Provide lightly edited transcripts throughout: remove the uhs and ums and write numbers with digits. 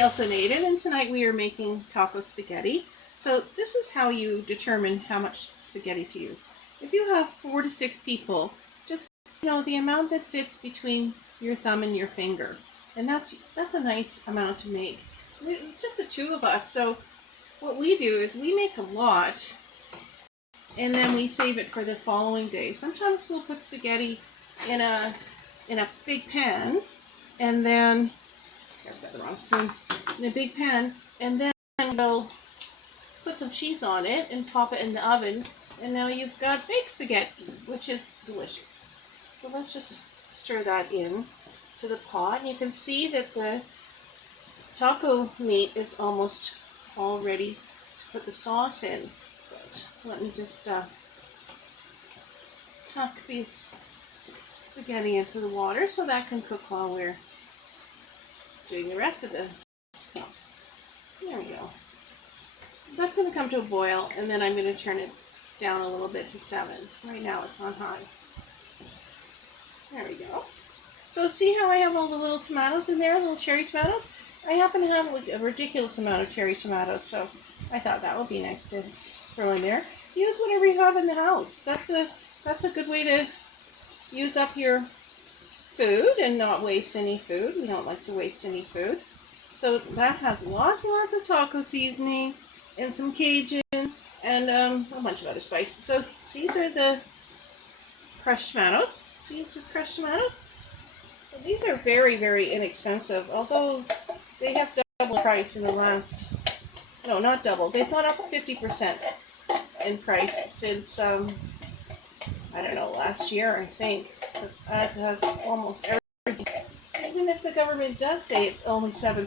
Elsa Naden, and tonight we are making taco spaghetti. So this is how you determine how much spaghetti to use. If you have 4 to 6 people, just the amount that fits between your thumb and your finger, and that's a nice amount to make. It's just the two of us, so what we do is we make a lot, and then we save it for the following day. Sometimes we'll put spaghetti in a big pan, and then I've got the wrong spoon. In a big pan, and then we'll put some cheese on it and pop it in the oven, and now you've got baked spaghetti, which is delicious. So let's just stir that in to the pot. And you can see that the taco meat is almost all ready to put the sauce in. But let me just tuck these spaghetti into the water so that can cook while we're doing the rest of the. There we go. That's going to come to a boil, and then I'm going to turn it down a little bit to 7. Right now it's on high. There we go. So see how I have all the little tomatoes in there, little cherry tomatoes? I happen to have like a ridiculous amount of cherry tomatoes, so I thought that would be nice to throw in there. Use whatever you have in the house. That's a good way to use up your food and not waste any food. We don't like to waste any food. So that has lots and lots of taco seasoning and some Cajun and a bunch of other spices. So these are the crushed tomatoes. See, it's just crushed tomatoes. And these are very, very inexpensive, although they have doubled the price in the last, no, not double. They've gone up 50% in price since, I don't know, last year, I think, as it has almost everything. Even if the government does say it's only 7%,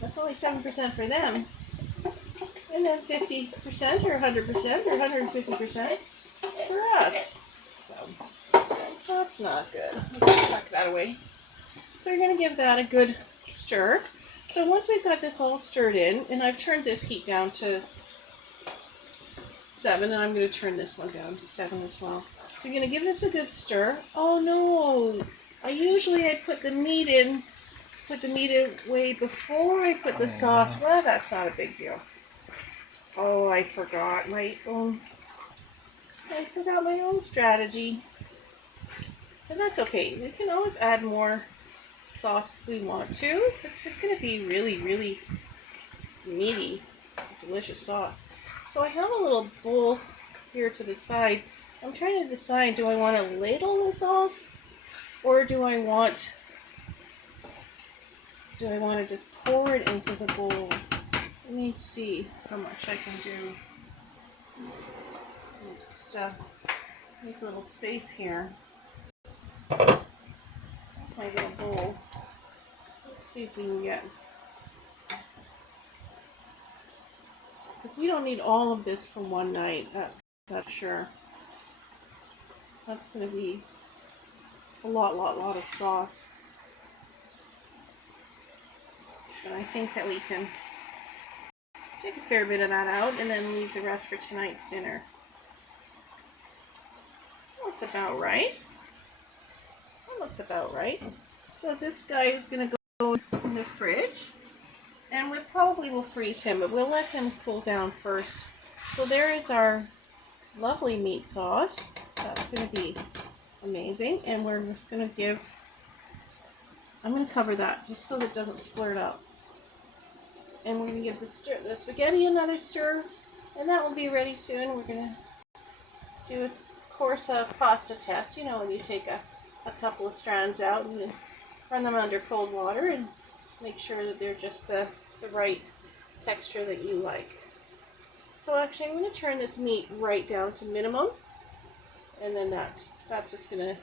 that's only 7% for them. And then 50% or 100% or 150% for us. So that's not good. Let's tuck that away. So you're going to give that a good stir. So once we've got this all stirred in, and I've turned this heat down to 7, and I'm going to turn this one down to 7 as well. So you're going to give this a good stir. Oh no! I put the meat away before I put the sauce. Well, that's not a big deal. Oh, I forgot my own strategy. But that's okay. We can always add more sauce if we want to. It's just going to be really, really meaty, delicious sauce. So I have a little bowl here to the side. I'm trying to decide, do I want to ladle this off? Or do I want to just pour it into the bowl? Let me see how much I can do. Let me just make a little space here. That's my little bowl. Let's see if we can get... Because we don't need all of this from one night, that's sure. That's going to be a lot of sauce. And I think that we can take a fair bit of that out and then leave the rest for tonight's dinner. That's about right. That looks about right. So this guy is going to go in the fridge, and we probably will freeze him, but we'll let him cool down first. So there is our lovely meat sauce. That's going to be amazing, and we're just going to I'm going to cover that just so that it doesn't splurt up. And we're going to give the spaghetti another stir, and that will be ready soon. We're going to do a course of pasta test. You know, when you take a couple of strands out and run them under cold water and make sure that they're just the right texture that you like. So actually I'm going to turn this meat right down to minimum, and then that's just going to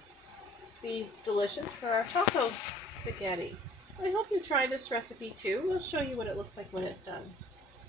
be delicious for our taco spaghetti. So I hope you try this recipe too. We'll show you what it looks like when it's done.